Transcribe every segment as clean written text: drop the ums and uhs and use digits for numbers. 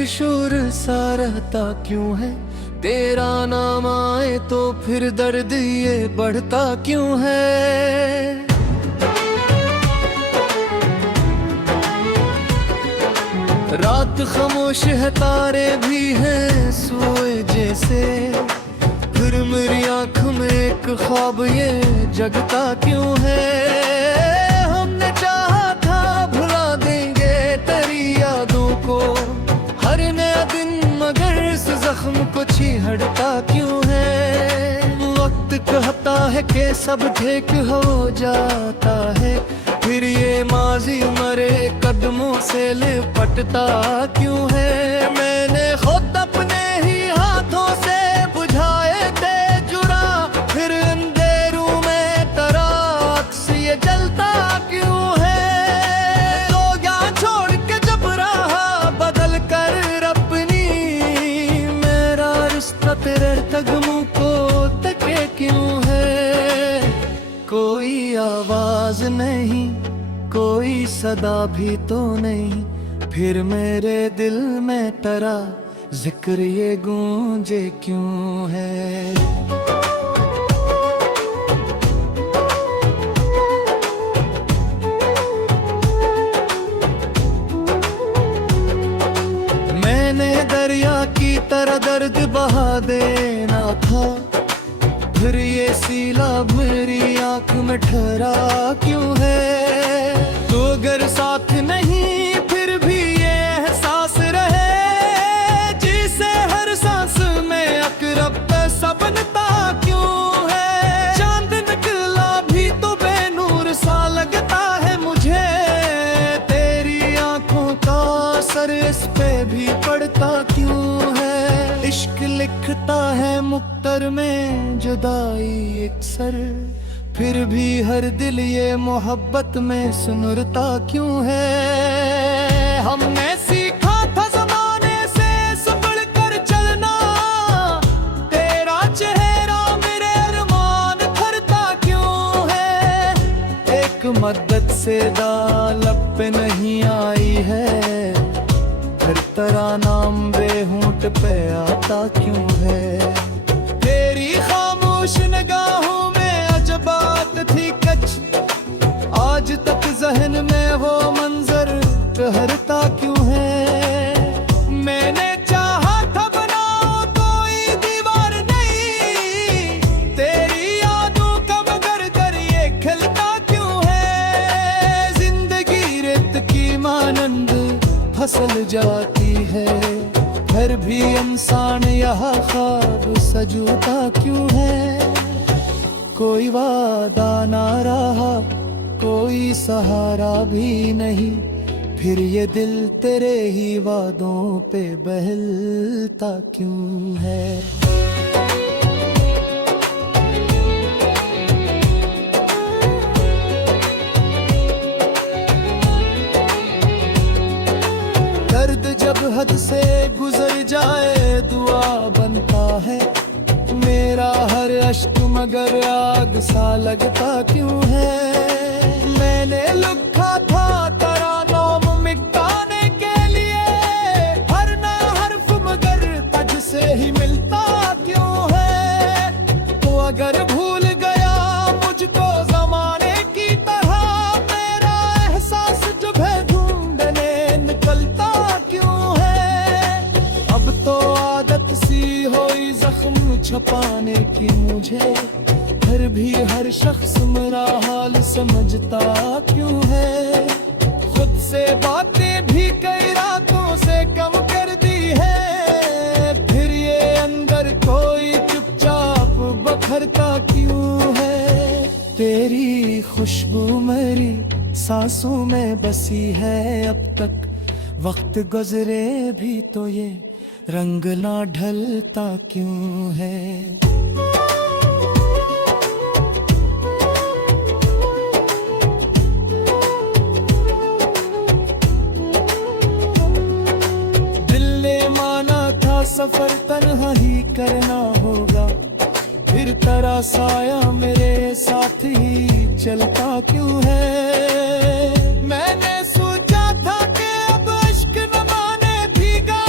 मकशूर सा रहता क्यों है, तेरा नाम आए तो फिर दर्द ये बढ़ता क्यों है। रात खामोश है, तारे भी हैं सोए जैसे, फिर मेरी आँख में एक ख्वाब ये जगता क्यों है। हमने चाहा था भुला देंगे तेरी यादों को, हर नया दिन मगर इस जख्म को छीहड़ता क्यों है। वक्त कहता है कि सब ठीक हो जाता है, फिर ये माजी मरे कदमों से लिपटता क्यों है। मैंने खुद अपने ही हाथों से बुझाए थे जुरा, फिर अंधेरों में तराक्स ये जलता क्यों है। तो यहाँ छोड़ के जब राह बदल कर अपनी, मेरा रिश्ता तेरे कदमों को तके क्यों है। कोई आवाज नहीं, कोई सदा भी तो नहीं, फिर मेरे दिल में तेरा जिक्र ये गूंजे क्यों है। मैंने दरिया की तरह दर्द बहा देना था, फिर ये सीलाब मेरी आंख में ठहरा क्यों है। तो अगर साथ नहीं फिर भी ये एहसास रहे, जिसे हर सांस में अकरब सा बनता क्यों है। चांद निकला भी तो बेनूर सा लगता है मुझे, तेरी आंखों का असर इस पे भी पड़ता क्यों है। इश्क लिखता है मुक्तर में जुदाई अक्सर, फिर भी हर दिल ये मोहब्बत में सुनुरता क्यों है। हमने सीखा था ज़माने से संभल कर चलना, तेरा चेहरा मेरे अरमान करता क्यों है। एक मदद से लब पे नहीं आई है, फिर तेरा नाम बेहोंठ पे आता क्यों है। तेरी खामोश निगाहों में अजबात थी कच, आज तक जहन में वो मंजर ठहरता क्यों है। मैंने चाहा था बनाओ कोई दीवार नहीं, तेरी यादों का मगर दरिए खिलता क्यों है। जिंदगी रेत की मानंद फसल जाती है, फिर भी इंसान यहाँ ख्वाब सजूता क्यों है। कोई वादा ना रहा, कोई सहारा भी नहीं, फिर ये दिल तेरे ही वादों पे बहलता क्यों है। दर्द जब हद से गुजर जाए दुआ बनता है, मेरा हर अश्क मगर आग सा लगता क्यों है। मैंने लिखा था तेरा नाम मिटाने के लिए, हर नया हर्फ मगर तुझसे ही मिलता क्यों है। तो अगर भूल गया मुझको ज़माने की तरह, मेरा एहसास जब है ढूंढने निकलता क्यों है। अब तो आदत सी हुई जख्म छुपाने की मुझे, फिर भी हर शख्स मेरा हाल समझता क्यों है। खुद से बातें भी कई रातों से कम कर दी है, फिर ये अंदर कोई चुपचाप बखरता क्यों है। तेरी खुशबू मेरी सांसों में बसी है अब तक, वक्त गुजरे भी तो ये रंग ना ढलता क्यों है। दिल ने माना था सफर तन्हा ही करना होगा, फिर तेरा साया मेरे साथ ही चलता क्यों है। मैंने सोचा था कि अब इश्क न माने भीगा,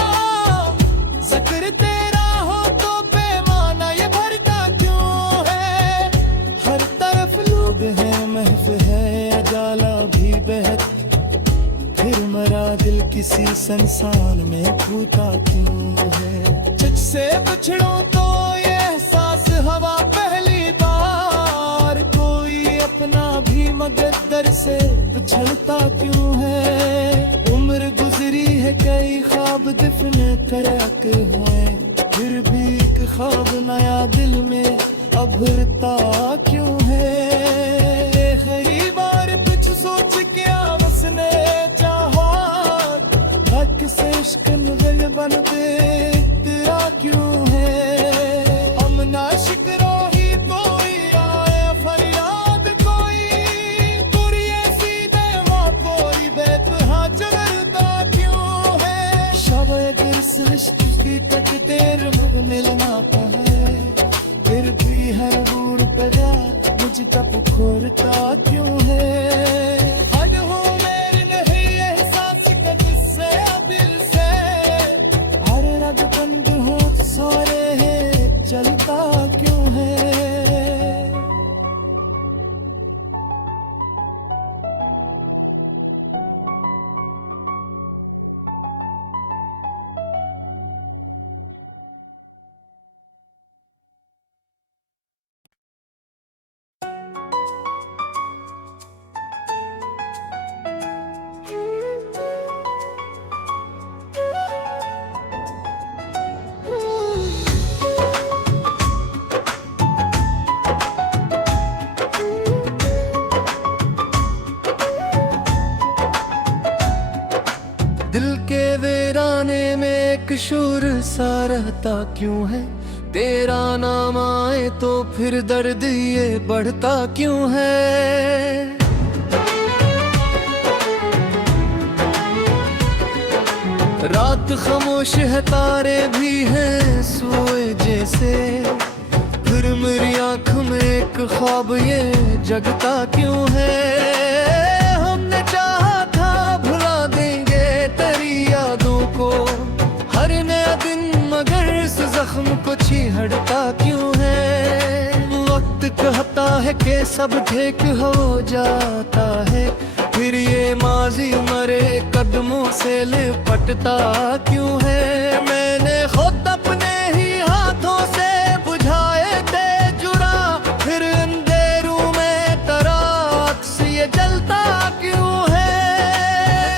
किसी संसार में फूटा क्यों है। तुझसे बिछड़ूं तो ये एहसास हवा पहली बार, कोई अपना भी मगर दर से बिछड़ता क्यों है। उम्र गुजरी है कई ख्वाब दफन करक हुए, फिर भी एक ख्वाब नया दिल में अभरता क्यों है। आखिरी बार कुछ सोच के बसने चाहा, धक से इश्क नजर बनते तेरा क्यों है। अमना शिकरो ही कोई आए फरियाद कोई, तुरिये सीधे माँ कोई बेतहा चलता क्यों है। शायद इस इश्क की तकदीर में मिलना है, फिर भी हर बूढ़ पदा मुझ तब खोरता क्यों है। हद हो मेरे नहीं एहसास का जिससे दिल से, हर रग बंद हो सारे है चलता क्यों है। दिल के वीराने में एक शूर सा रहता क्यों है। तेरा नाम आए तो फिर दर्द ये बढ़ता क्यों है। रात खामोश है तारे भी हैं सोए जैसे, फिर मेरी आँख में एक ख्वाब ये जगता क्यों है। हमने चाहा था भुला देंगे तेरी यादों को, हर नया दिन मगर इस जख्म को छीहड़ता क्यों है। वक्त कहता है कि सब ठीक हो जाता है, फिर ये माजी मरे कदमों से लिपटता क्यों है। मैंने खुद अपने ही हाथों से बुझाए थे जुरा, फिर अंधेरों में तरात से ये जलता क्यों है।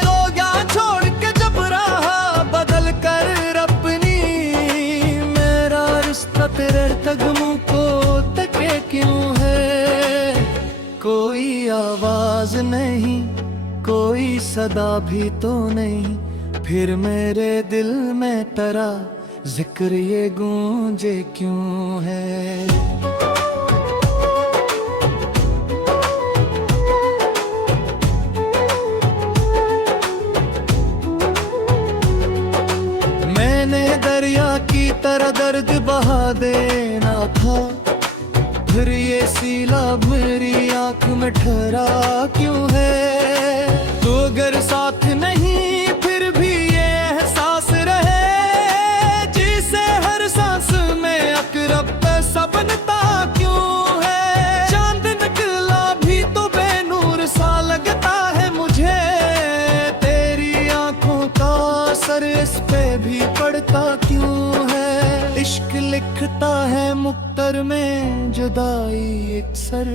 तो क्या छोड़ के जब राह बदल कर अपनी, मेरा रिश्ता तेरे कदमों को तके क्यों है। कोई आवाज नहीं, कोई सदा भी तो नहीं, फिर मेरे दिल में तेरा जिक्र ये गूंजे क्यों है। मैंने दरिया की तरह दर्द बहा देना था, फिर ये सीला मेरी आंख में ठहरा क्यों है। तो अगर साथ नहीं फिर भी ये एहसास रहे, जिसे हर सांस में अकरब सा बनता क्यों है। चांद निकला भी तो बेनूर सा लगता है मुझे, तेरी आंखों का असर इस पे भी पड़ता क्यों है। इश्क लिखता है मुक्तर में जुदाई अक्सर,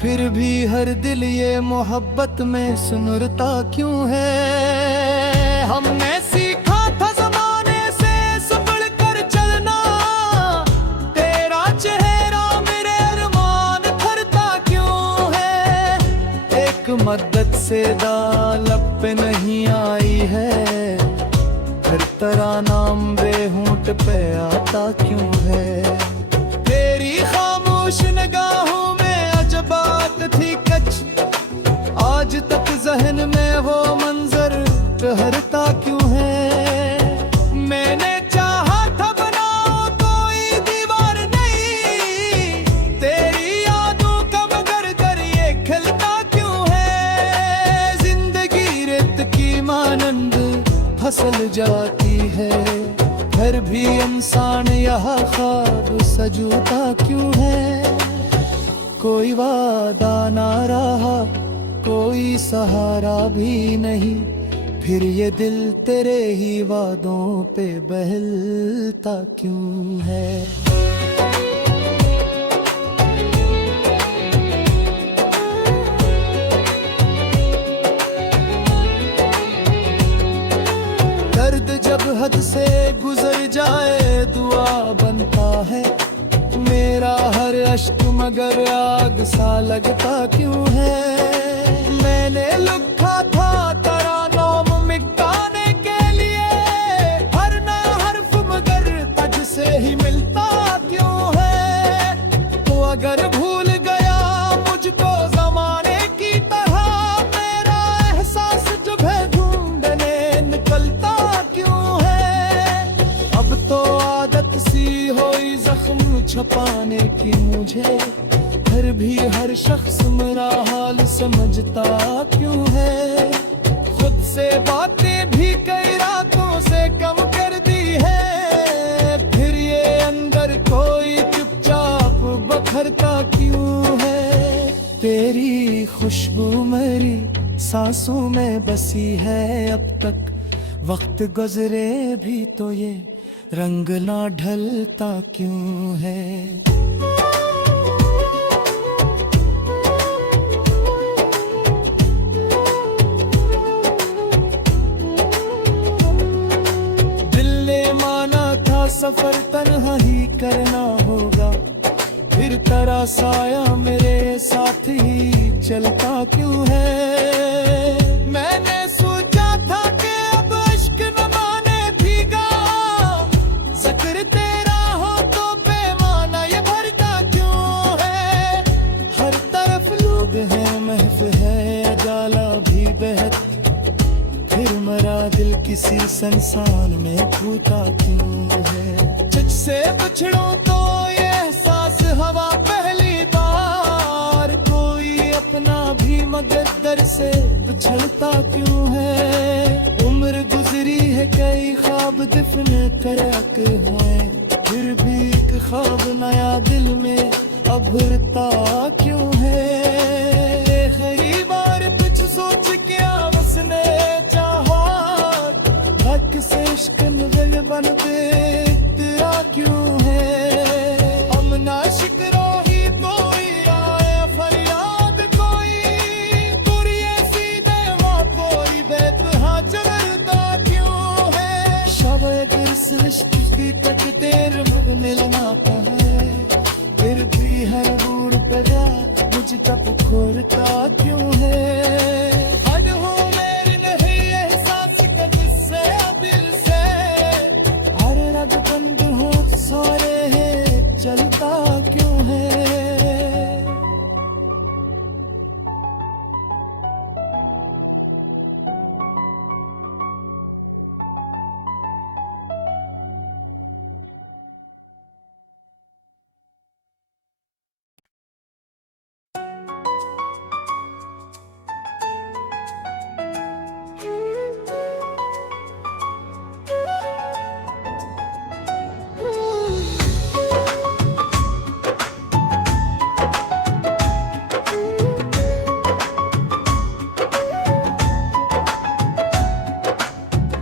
फिर भी हर दिल ये मोहब्बत में सुनरता क्यों है। हमने सीखा था जमाने से संभल कर चलना, तेरा चेहरा मेरे अरमान भरता क्यों है। एक मदद से लब पे नहीं आई है, फिर तेरा नाम बेहोंठ पे आता क्यों है। तेरी खामोश निगाहों में अजबात थी कच, आज तक जहन में वो मंजर ठहरता क्यों है। मैंने चाहा था बनाओ कोई दीवार नहीं, तेरी यादों का मगर घर ये खिलता क्यों है। जिंदगी रेत की मानंद फसल जाती है, फिर भी इंसान यहाँ ख्वाब सजूता क्यों है। कोई वादा ना रहा, कोई सहारा भी नहीं, फिर ये दिल तेरे ही वादों पे बहलता क्यों है। दर्द जब हद से गुजर जाए दुआ बनता है, मेरा हर अश्क मगर आग सा लगता क्यों है। मैंने लिखा था तरानोम मिटाने के लिए, हर नया हर्फ मगर तज से ही मिलता क्यों है। तो अगर भूल गया मुझको ज़माने की तरह, मेरा एहसास जब है ढूंढने निकलता क्यों है। अब तो आदत सी हुई जख्म छुपाने की मुझे, फिर भी हर शख्स मेरा हाल समझता क्यों है। खुद से बातें भी कई रातों से कम कर दी है, फिर ये अंदर कोई चुपचाप बखरता क्यों है। तेरी खुशबू मेरी सांसों में बसी है अब तक, वक्त गुजरे भी तो ये रंग ना ढलता क्यों है। सफर तन्हा ही करना होगा, फिर तेरा साया मेरे साथ ही चलता क्यों है। मैंने सोचा था कि अब इश्क न माने भीगा, जिक्र तेरा हो तो पैमाना ये भरता क्यों है। हर तरफ लोग हैं महफ है अजाला भी बहत, फिर मरा दिल किसी संसान में फूटा क्यों है। तुझसे बिछड़ूं तो ये एहसास हवा पहली बार, कोई अपना भी मगर दर से बिछड़ता क्यों है। उम्र गुजरी है कई ख्वाब दिफन करक हुए, फिर भी एक ख्वाब नया दिल में अभरता क्यों है। आखिरी बार कुछ सोच के बसने चाहा, हक से इश्क नजर बन दे तेरा क्यों है। अमना शिकरो ही कोई आए फरियाद कोई, तुरिये सीधे मापोरी बेतहा चलता क्यों है। शायद इस इश्क की तकदीर में मिलना था है, फिर भी हर बूढ़ पे जा मुझ तक खोरता क्यों है। हद हो मेरी नहीं एहसास का जिससे दिल से, हर रग बंद हो सारे है चलता क्यों है।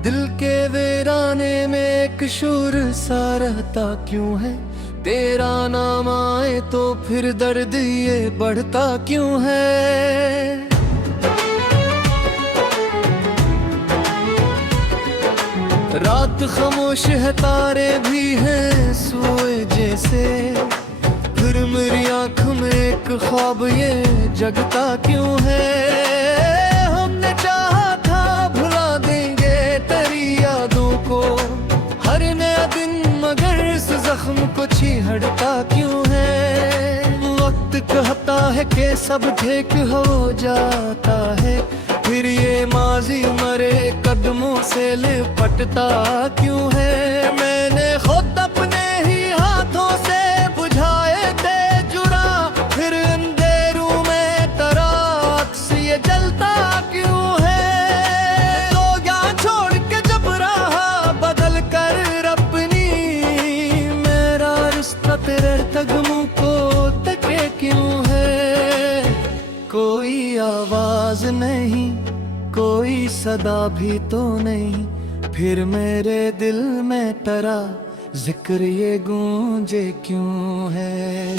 दिल के वीराने में एक शूर सा रहता क्यों है। तेरा नाम आए तो फिर दर्द ये बढ़ता क्यों है। रात खामोश है तारे भी हैं सोए जैसे, फिर मेरी आँख में एक ख्वाब ये जगता क्यों है। हमने चाहा था भुला देंगे तेरी यादों को, हर नया दिन मगर इस जख्म को छीहड़ता क्यों है। वक्त कहता है कि सब ठीक हो जाता है, फिर ये माजी मरे कदमों से लिपटता क्यों है। मैंने खुद अपने ही हाथों से बुझाए थे जुरा, फिर अंधेरों में तराक से ये जलता क्यों है। तो क्या छोड़ के जब राह बदल कर अपनी, मेरा रिश्ता तेरे कदमों को तके क्यों है। कोई आवाज नहीं कोई सदा भी तो नहीं, फिर मेरे दिल में तेरा जिक्र ये गूंजे क्यों है।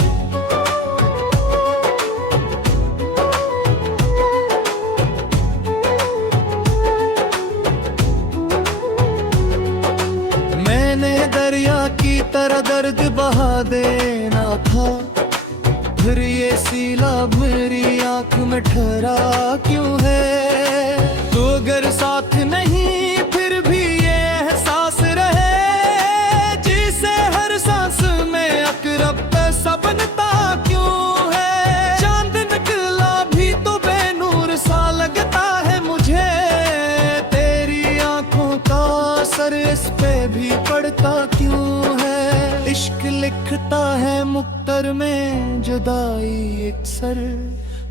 मैंने दरिया की तरह दर्द बहा देना था, फिर ये सीलाब मेरी आंख में ठहरा क्यों है। तो अगर साथ नहीं फिर भी ये एहसास रहे, जिसे हर सांस में अकरब सा बनता क्यों है। चांद निकला भी तो बेनूर सा लगता है मुझे, तेरी आंखों का असर इस पे भी पड़ता क्यों है। इश्क लिखता है मुक्तर में जुदाई अक्सर,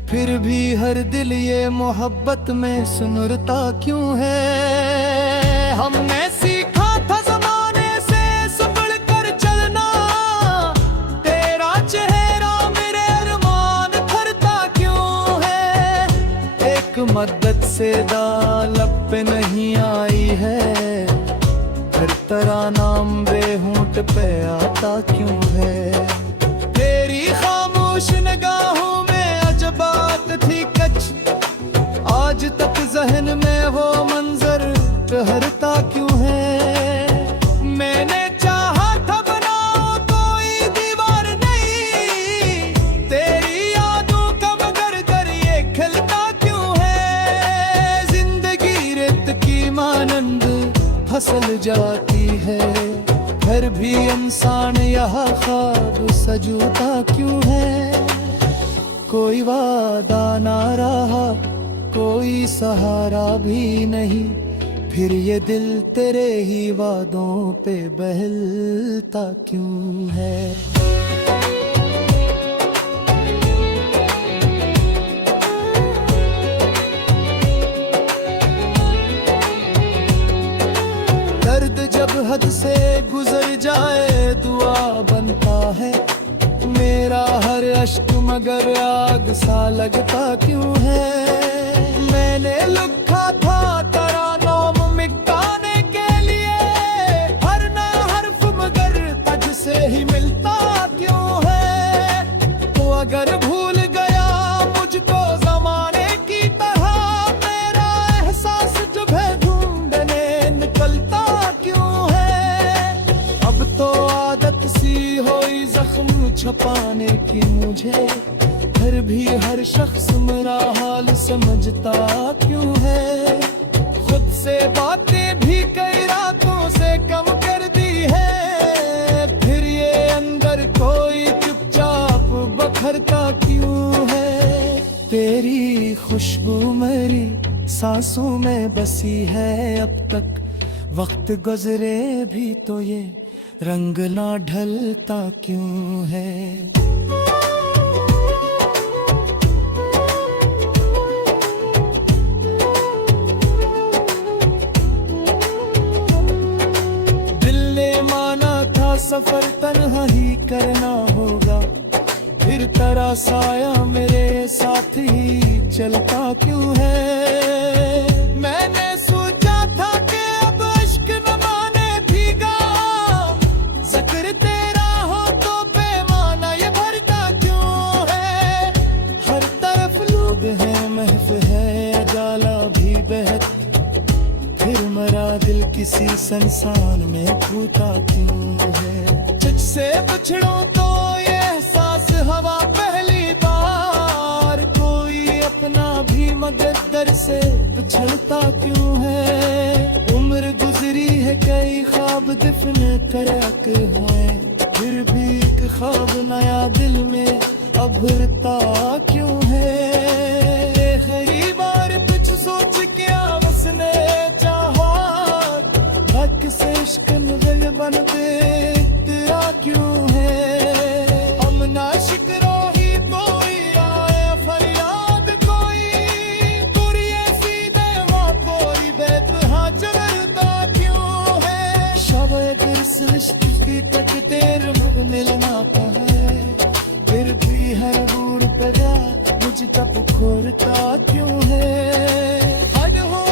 फिर भी हर दिल ये मोहब्बत में सुनरता क्यों है। हमने सीखा था जमाने से संभल कर चलना, तेरा चेहरा मेरे अरमान भरता क्यों है। एक मदद से लब पे नहीं आई है, फिर तेरा नाम बेहोंठ पे आता क्यों है। तेरी खामोश निगाहों में अजबात थी कच, आज तक जहन में वो मंजर ठहरता क्यों है। मैंने चाहा था बनाओ कोई दीवार नहीं, तेरी यादों का मगर दरिए खिलता क्यों है। जिंदगी रेत की मानंद फसल जाती है, फिर भी इंसान यहाँ ख्वाब सजूता क्यों है। कोई वादा ना रहा, कोई सहारा भी नहीं, फिर ये दिल तेरे ही वादों पे बहलता क्यों है। दर्द जब हद से गुजर जाए दुआ बनता है, मेरा हर अश्क मगर आग सा लगता क्यों है। मैंने लिखा था तेरा नाम मिटाने के लिए, हर ना हर्फ मगर तुझसे ही मिलता क्यों है। तो अगर भूल गया मुझको जमाने की तरह, मेरा एहसास जब है ढूंढने निकलता क्यों है। अब तो आदत सी हुई जख्म छुपाने की मुझे, फिर भी हर शख्स मेरा हाल समझता क्यों है। खुद से बातें भी कई रातों से कम कर दी है, फिर ये अंदर कोई चुपचाप बखरता क्यों है। तेरी खुशबू मेरी सांसों में बसी है अब तक, वक्त गुजरे भी तो ये रंग ना ढलता क्यों है। दिल ने माना था सफर तन्हा ही करना होगा, फिर तेरा साया मेरे साथ ही चलता क्यों है। मैंने सोचा था कि अब इश्क न माने भीगा, जिक्र तेरा हो तो पैमाना ये भरता क्यों है। हर तरफ लोग हैं महफ है अजाला भी बहक, फिर मरा दिल किसी संसान में फूटा क्यों है। तुझसे बिछड़ूं तो ये एहसास हवा पहली बार, कोई अपना भी मगर दर से पिछड़ता क्यों है। उम्र गुजरी है कई ख्वाब दिफन करक हुए, फिर भी एक ख्वाब नया दिल में अभरता क्यों है। आखिरी बार कुछ सोच के उसने चाहा, हक से इश्क दिल बन पे तेरा क्यों है। अमना शिकरो ही कोई आए फरियाद कोई, तुरिये सीधे वहाँ कोई बेतहा चलता क्यों है। शायद इस इश्क की तकदीर में मिलना का है, फिर भी हर बूढ़ पे जा मुझ तब खोरता क्यों है। हद हो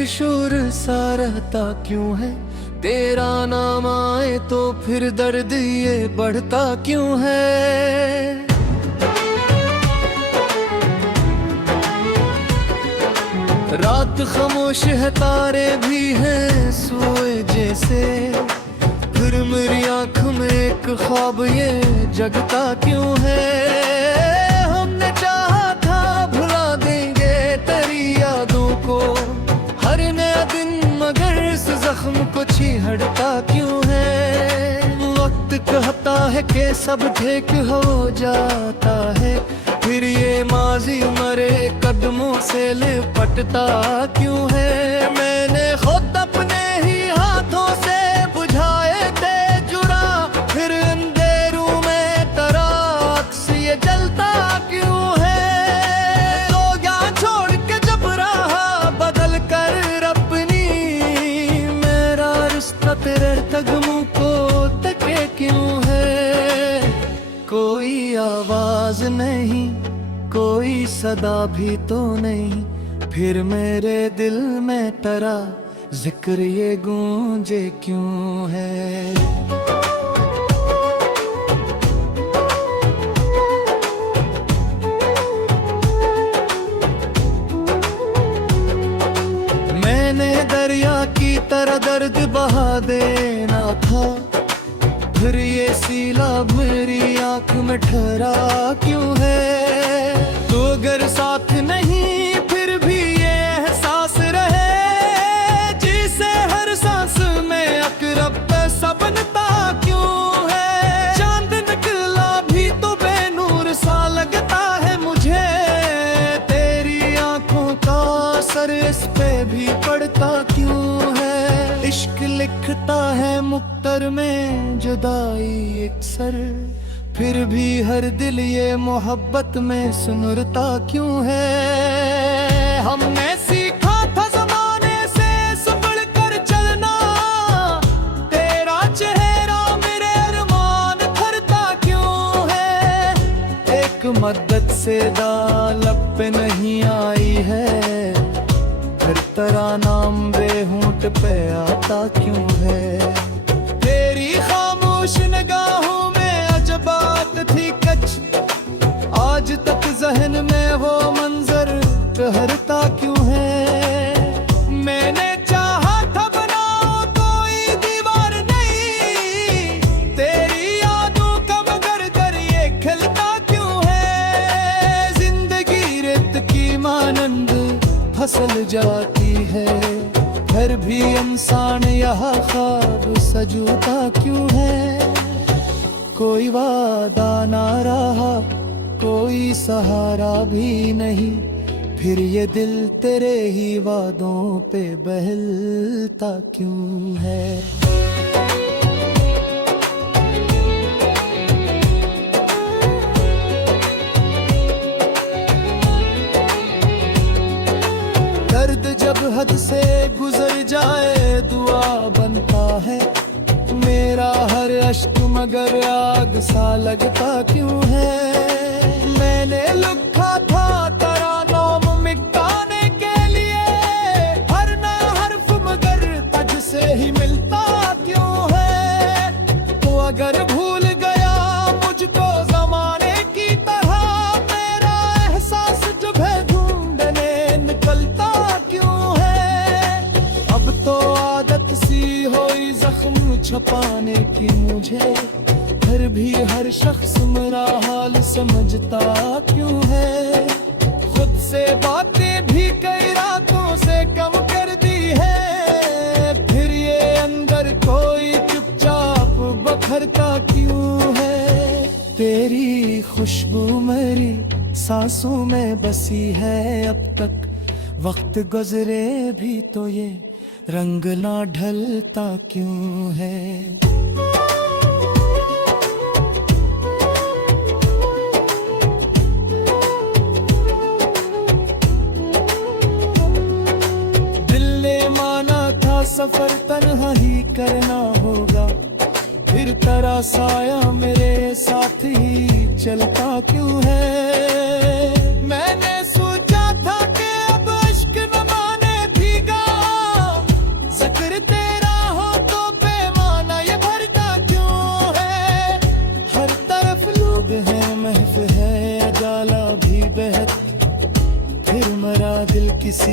मकशूर सा रहता क्यों है, तेरा नाम आए तो फिर दर्द ये बढ़ता क्यों है। रात खामोश है, तारे भी हैं सोए जैसे, फिर मेरी आँख में एक ख्वाब ये जगता क्यों है। हमने चाहा था भुला देंगे तेरी यादों को, हर नया दिन मगर इस जख्म को छीहड़ता क्यों है। वक्त कहता है कि सब ठीक हो जाता है, फिर ये माजी मरे कदमों से लिपटता क्यों है। मैंने खुद अपने ही हाथों से बुझाए थे जुरा, फिर अंधेरों में तरात से ये जलता क्यों है। तो क्या छोड़ के जब राह बदल कर अपनी, मेरा रिश्ता तेरे कदमों को तके क्यों है। कोई आवाज नहीं, कोई सदा भी तो नहीं, फिर मेरे दिल में तेरा जिक्र ये गूंजे क्यों है। मैंने दरिया की तरह दर्द बहा देना था, फिर ये सीलाब मेरी आंख में ठहरा क्यों है। तो अगर साथ नहीं फिर भी ये एहसास रहे, जिसे हर सांस में अकरब सा बनता क्यों है। चांद निकला भी तो बेनूर सा लगता है मुझे, तेरी आंखों का असर इस पे भी पड़ता क्यों है। इश्क लिखता है मुक्तर में जुदाई अक्सर, फिर भी हर दिल ये मोहब्बत में सुनरता क्यों है। हमने सीखा था जमाने से संभल कर चलना, तेरा चेहरा मेरे अरमान भरता क्यों है। एक मदद से लब पे नहीं आई है, फिर तेरा नाम बेहोंठ पे आता क्यों है। तेरी खामोश निगाहों में अजबात थी कच, आज तक जहन में वो मंजर ठहरता क्यों है। मैंने चाहा था बनाओ कोई दीवार नहीं, तेरी यादों का मगर घर ये खिलता क्यों है। जिंदगी रेत की मानंद फसल जाती है, फिर भी इंसान यहाँ ख्वाब सजूता क्यों है। कोई वादा ना रहा, कोई सहारा भी नहीं, फिर ये दिल तेरे ही वादों पे बहलता क्यों है। दर्द जब हद से गुजर जाए दुआ बनता है, मेरा हर अश्क मगर आग सा लगता क्यों है। मैंने लिखा था तेरा नाम मिटाने के लिए, हर नया हर्फ मगर तुझसे ही मिलता क्यों है। तो अगर भूल गया मुझको जमाने की तरह, मेरा एहसास जब है ढूंढने निकलता क्यों है। अब तो आदत सी हुई जख्म छुपाने की मुझे, फिर भी हर शख्स मेरा हाल समझता क्यों है। खुद से बातें भी कई रातों से कम कर दी है, फिर ये अंदर कोई चुपचाप बखरता क्यों है। तेरी खुशबू मेरी सांसों में बसी है अब तक, वक्त गुजरे भी तो ये रंग ना ढलता क्यों है। दिल ने माना था सफर तन्हा ही करना होगा, फिर तेरा साया मेरे साथ ही चलता क्यों है। मैंने सोचा था कि अब इश्क न माने भीगा,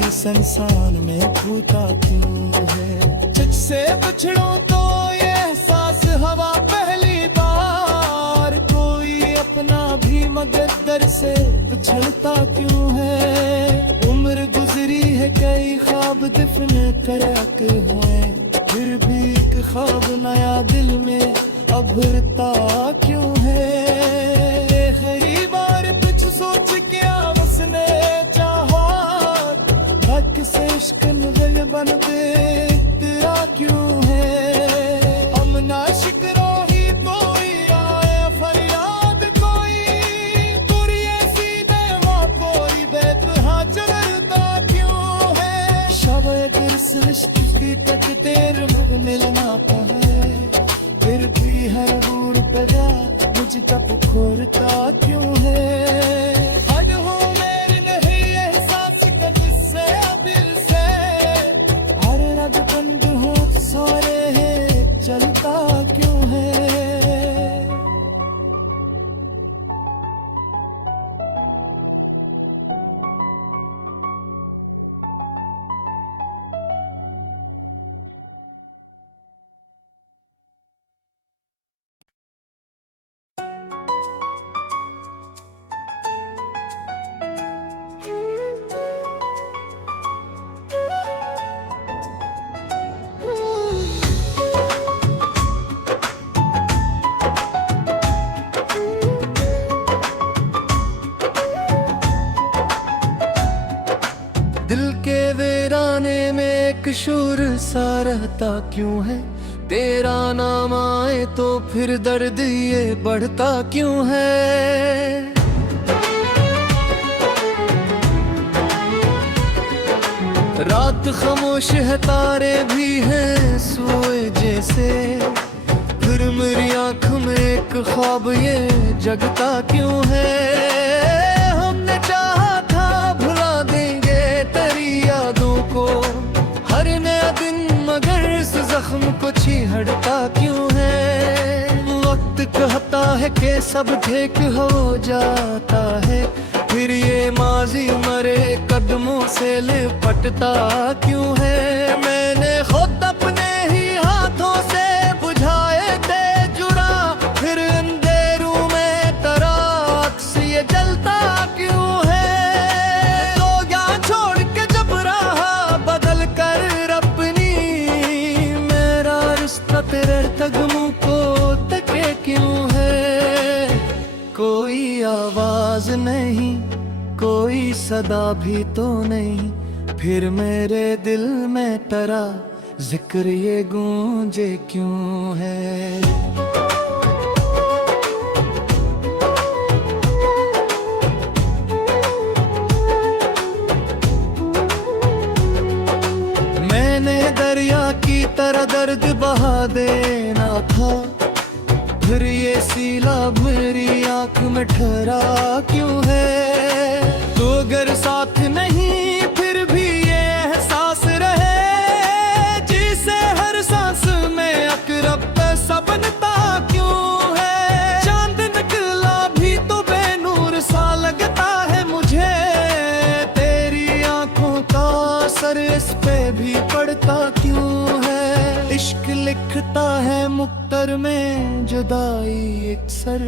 इंसान में फूटा क्यों है। तुझसे बिछड़ूं तो ये एहसास हवा पहली बार, कोई अपना भी मगर दर से बिछड़ता क्यों है। उम्र गुजरी है कई ख्वाब दफन करक हुए, फिर भी एक ख्वाब नया दिल में अभरता क्यों है। आखिरी बार कुछ सोच के उसने चाहा, हक से इश्क नजर बन पे तेरा क्यों है। अमना शिकरो ही कोई आए फरियाद कोई, तुरिये सीधे वहाँ कोई बेतहा चलता क्यों है। शायद इस इश्क की तक देर में मिलना है, फिर भी हर दूर पे जा मुझ तक खोरता क्यों है। हद हो मेरी नहीं एहसास कब से दिल से, हर रग बंद हो सारे है चलता क्यों है। दिल के वीराने में एक शूर सा रहता क्यों है। तेरा नाम आए तो फिर दर्द ये बढ़ता क्यों है। रात खामोश है तारे भी हैं सोए जैसे, फिर मेरी आँख में एक ख्वाब ये जगता क्यों है। हमने चाहा था भुला देंगे तेरी यादों को, हर नया दिन मगर इस जख्म को छीहड़ता क्यों है। वक्त कहता है कि सब ठीक हो जाता है, फिर ये माजी मरे कदमों से लिपटता क्यों है। मैंने खुद अपने ही हाथों से बुझाए थे जुरा, फिर अंधेरों में तराक से ये जलता क्यों है। तो क्या छोड़ के जब राह बदल कर अपनी, मेरा रिश्ता तेरे कदमों को तके क्यों है। कोई आवाज नहीं, कोई सदा भी तो नहीं, फिर मेरे दिल में तेरा जिक्र ये गूंजे क्यों है। मैंने दरिया की तरह दर्द बहा देना था, फिर ये सीला मेरी आंख में ठहरा क्यों है। तो अगर साथ नहीं फिर भी ये एहसास रहे, जिसे हर सांस में अकरब सा बनता क्यों है। चांद निकला भी तो बेनूर सा लगता है मुझे, तेरी आंखों का असर इस पे भी पड़ता क्यों है। इश्क लिखता है मुक्तर में जुदाई अक्सर,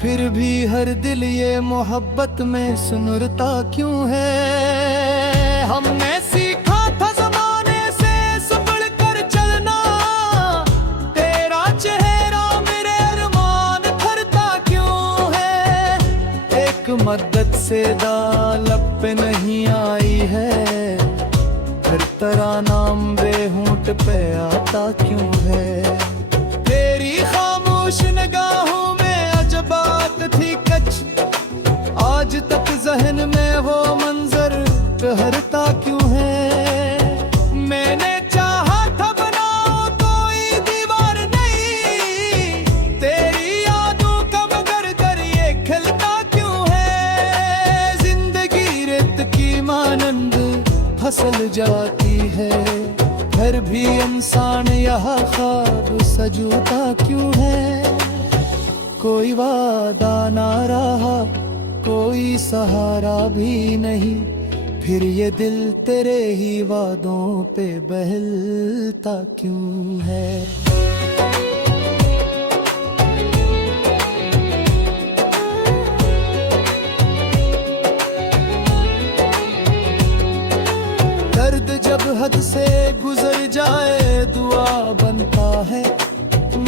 फिर भी हर दिल ये मोहब्बत में सुनरता क्यों है। हमने सीखा था जमाने से संभल कर चलना, तेरा चेहरा मेरे अरमान भरता क्यों है। एक मदद से लब पे नहीं आई है, फिर तेरा नाम बेहोंठ पे आता क्यों है। तेरी खामोश निगाहों में अजबात थी कच, आज तक जहन में वो मंजर ठहरता क्यों है। मैंने चाहा था बनाओ कोई दीवार नहीं, तेरी यादों का मगर दर ये खिलता क्यों है। जिंदगी रेत की मानंद फसल जाती है, फिर भी इंसान यहाँ ख्वाब सजूता क्यों है। कोई वादा ना रहा, कोई सहारा भी नहीं, फिर ये दिल तेरे ही वादों पे बहलता क्यों है। दर्द जब हद से गुजर जाए दुआ बनता है,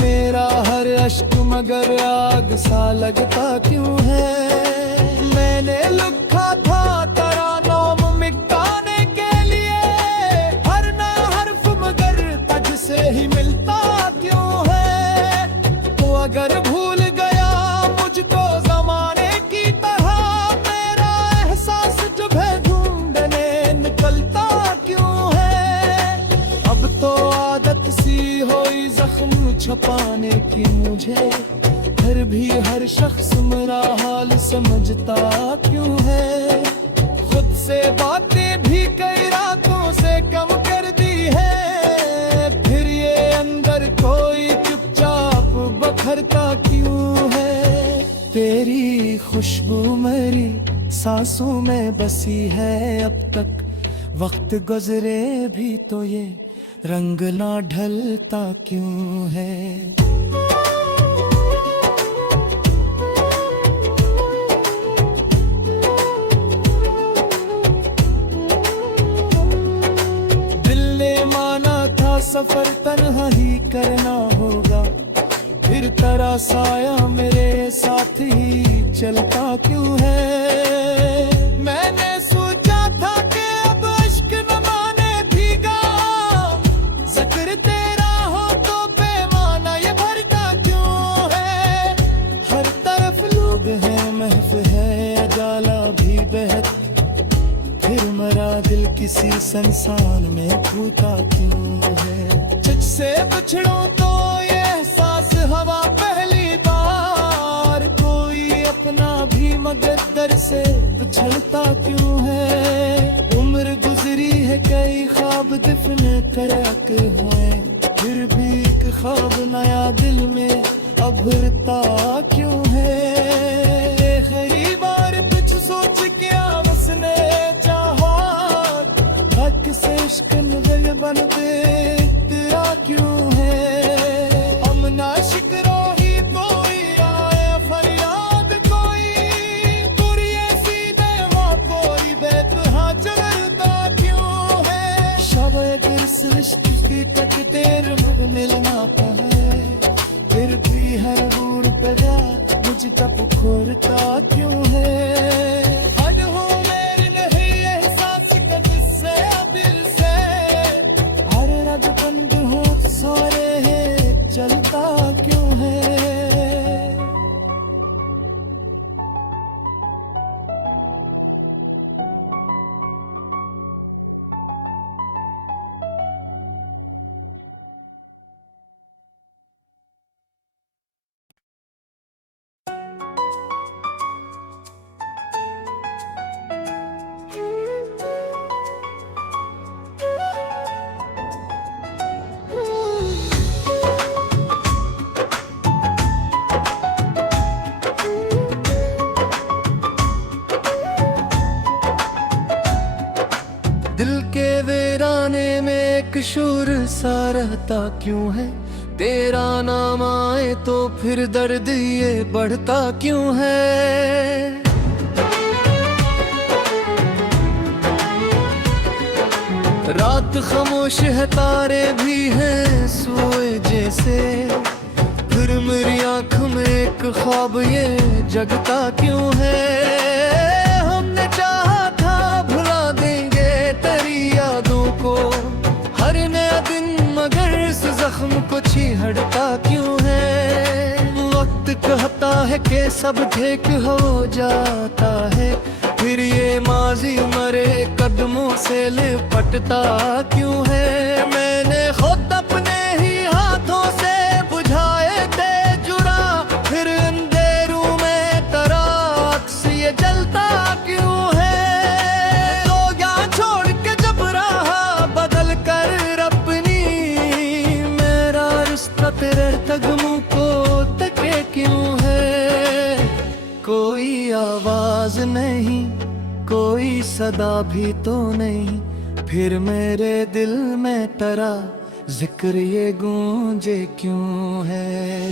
मेरा हर अश्क मगर आग सा लगता क्यों है। मैंने लिखा था तरानोम मिटाने के लिए, हर ना हर्फ मगर तज से ही मिलता क्यों है। तो अगर भूल गया मुझको ज़माने की तरह, मेरा एहसास जब है ढूंढने निकलता क्यों है। अब तो आदत सी हुई जख्म छुपाने की मुझे, फिर भी हर शख्स मेरा हाल समझता क्यों है। खुद से बातें भी कई रातों से कम कर दी है, फिर ये अंदर कोई चुपचाप बखरता क्यों है। तेरी खुशबू मेरी सांसों में बसी है अब तक, वक्त गुजरे भी तो ये रंग ना ढलता क्यों है। सफर तन्हा ही करना होगा, फिर तेरा साया मेरे साथ ही चलता क्यों है। मैंने सोचा था कि अब इश्क न माने भीगा, जिक्र तेरा हो तो पैमाना ये भरता क्यों है। हर तरफ लोग हैं महफ है अजाला भी बहक, फिर मरा दिल किसी संसान में फूटा क्यों है। से बिछड़ूं तो ये एहसास हवा पहली बार, कोई अपना भी मगर दर से पिछड़ता क्यों है। उम्र गुजरी है कई ख्वाब दफन करक हुए, फिर भी एक ख्वाब नया दिल में अभरता क्यों है। आखिरी बार कुछ सोच के बसने चाहा, हक से इश्क नजर बनते क्यों है। अमना शिकरो ही कोई आए फरियाद कोई, तुरिये सीधे कोई बेतहा चलता क्यों है। शायद इस रिश्ते की तक देर में मिलना है, फिर भी हर बूढ़ पे जा मुझ तक खोरता क्यों है। हद हो मेरी नहीं एहसास का जिससे दिल से, हर रग बंद सारे है चलता क्यों है। दिल के वीराने में एक शूर सा रहता क्यों है। तेरा नाम आए तो फिर दर्द ये बढ़ता क्यों है। रात खामोश है तारे भी हैं सोए जैसे, फिर मेरी आँख में एक ख्वाब ये जगता क्यों है। हमने चाहा था भुला देंगे तेरी यादों को, हर नया दिन मगर इस जख्म को छीहड़ता क्यों है। वक्त कहता है कि सब ठीक हो जाता है, फिर ये माजी मरे कदमों से लिपटता क्यों है। मैंने खुद अपने ही हाथों से बुझाए थे जुरा, फिर अंधेरों में तरात से ये जलता क्यों है। तो यहाँ छोड़ के जब राह बदल कर अपनी, मेरा रिश्ता तेरे कदमों को तके क्यों है। कोई आवाज नहीं कोई सदा भी तो नहीं, फिर मेरे दिल में तेरा जिक्र ये गूंजे क्यों है।